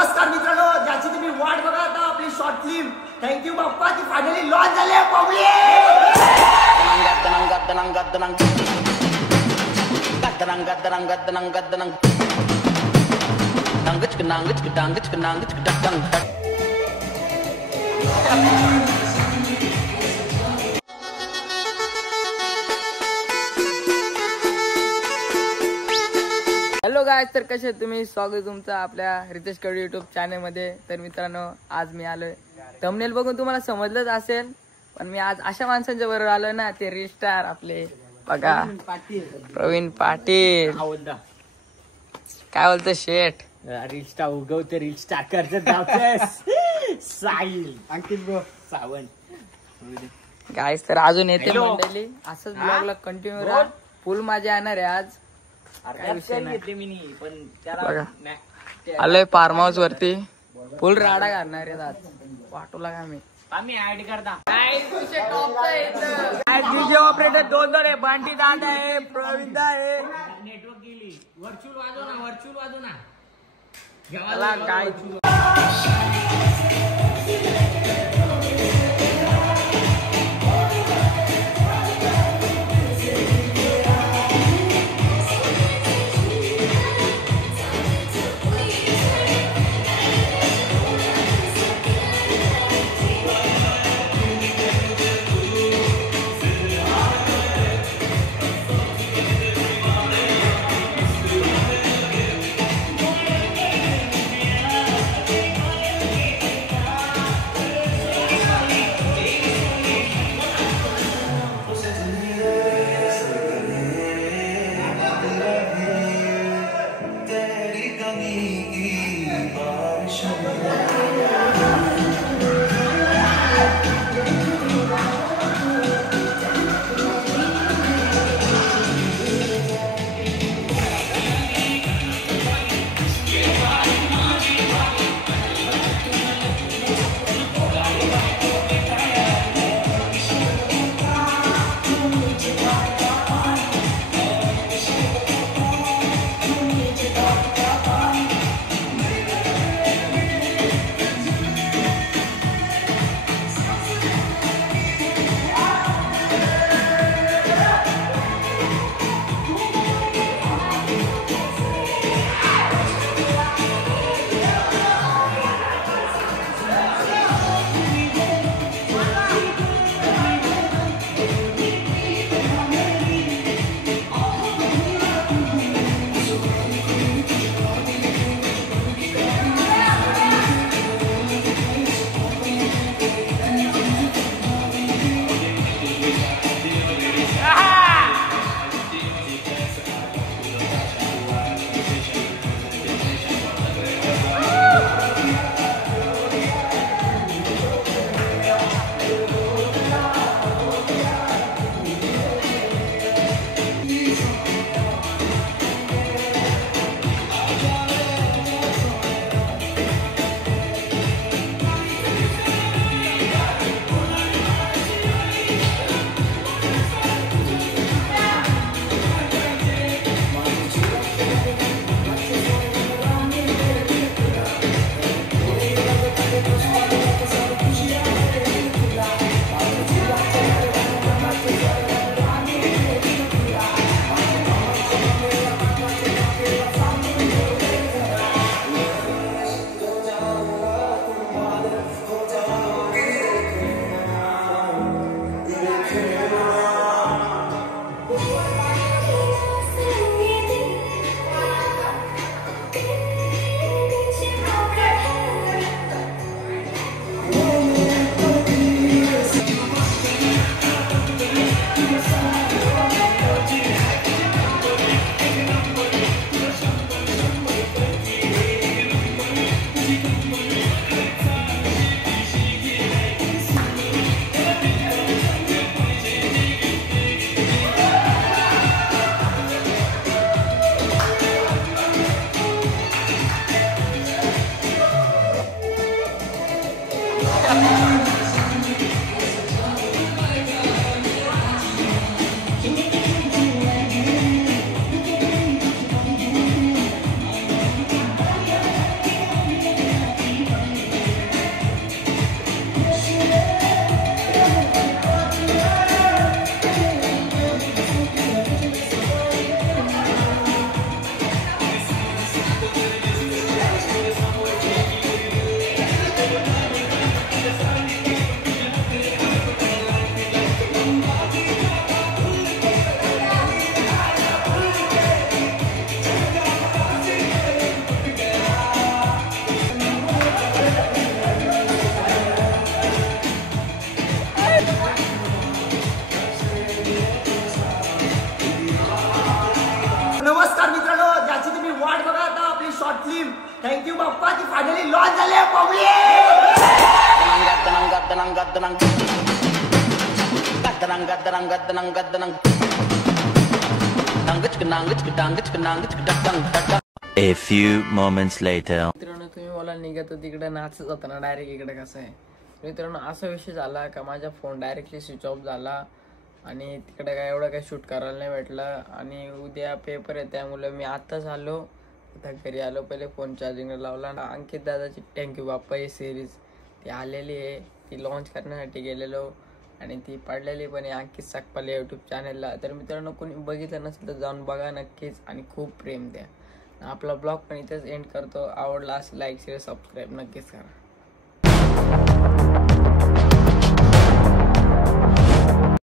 नमस्कार मित्रांनो, ज्याची तुम्ही वाट बघा आता आपली शॉर्ट फिल्म थँक्यू बाप्पा ती फायनली लॉन्च झाली आहे. हॅलो गायस, तर कसे आहेत तुम्ही? स्वागत तुमचं आपल्या रितेश कडू युट्यूब चॅनल मध्ये. तर मित्रांनो, आज मी आलोय, थंबनेल बघून तुम्हाला समजलंच असेल, पण मी आज अशा माणसांच्या बरोबर आलोय ना, ते रील स्टार आपले बघा, प्रवीण पाटील. काय बोलतो शेठ? रील स्टार उगवते, रील स्टार करत साहिल अंकित ब्रो सावंत. गायस, तर अजून येते मंडळी, असंच ब्लॉगला कंटिन्यू राहा. फुल मजा येणार आहे आज. काय विषय नाही. पण त्याला आलोय फार्म हाऊस वरती, फुल राडा घालणार आहे आज. वाटूला का आम्ही ऍड करता व्हिडिओ ऑपरेटर दोन आहे, बांटी दादा आहे, प्रवीण आहे. नेटवर्क गेली. व्हर्च्युअल वाजव ना. काय फायनली लॉन्च झाले public. A few moments later. मित्रांनो तुम्ही मला निघत तिकडे नाचत जाताना डायरेक्ट इकडे कसं आहे मित्रांनो, असा विषय झाला का माझा फोन डायरेक्टली स्विच ऑफ झाला आणि तिकडे काय एवढं काही शूट करायला नाही भेटलं. आणि उद्या पेपर आहे त्यामुळे मी आताच आलो, आता घरी आलो, पहिले फोन चार्जिंगला लावला. अंकित दादाची थँक्यू बाप्पा ही सिरीज ती आलेली आहे, ती लॉन्च करण्यासाठी गेलेलो आणि ती पडलेली पण आहे अंकित सकपाले यूट्यूब चॅनलला. तर मित्रांनो कोणी बघितलं नसेल तर जाऊन बघा नक्कीच आणि खूप प्रेम द्या. आपला ब्लॉग पण इथेच एंड करतो. आवडला असेल लाईक शेअर सबस्क्राईब नक्कीच करा.